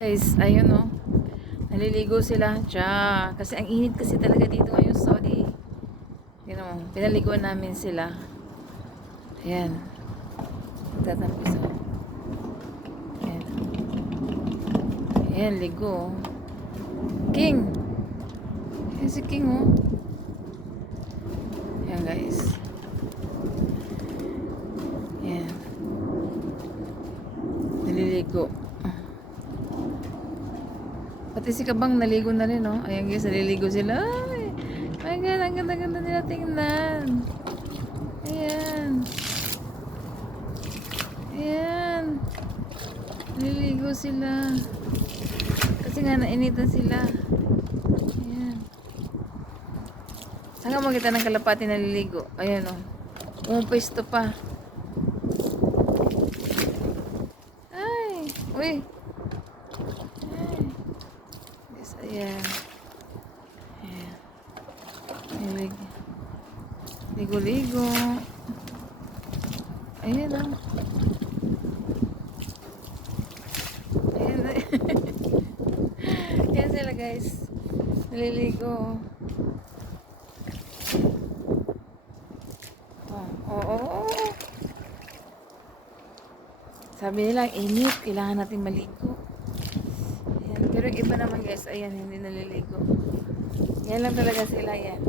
Guys, ayun oh. Naliligo sila. Tiya. Kasi ang init kasi talaga dito ngayon, Saudi. Yun oh. Pinaliguan namin sila. Ayan. Tatampis oh. Ayan. Ayan, ligo oh. King! Ayan si King oh. Ayan guys. Ayan. Naliligo. Pati si Kabang naligo na rin, no? Ayan guys, naliligo sila. Ay, my God, ang ganda-ganda nila tingnan. Ayan. Ayan. Naliligo sila. Kasi nga, nainitan sila. Ayan. Saan ka makita ng kalapati naliligo? Ayan, oh. Pumupwesto pa. Ay, uy. Ayan. Ayan. Ligo-ligo. Ayan o. Ayan. Ayan sila guys. Naliligo. Oo. Sabi nila, init. Kailangan natin maligo. Ayan. Pero yung iba naman guys, ayan, hindi naliligo. Yan lang talaga sila yan.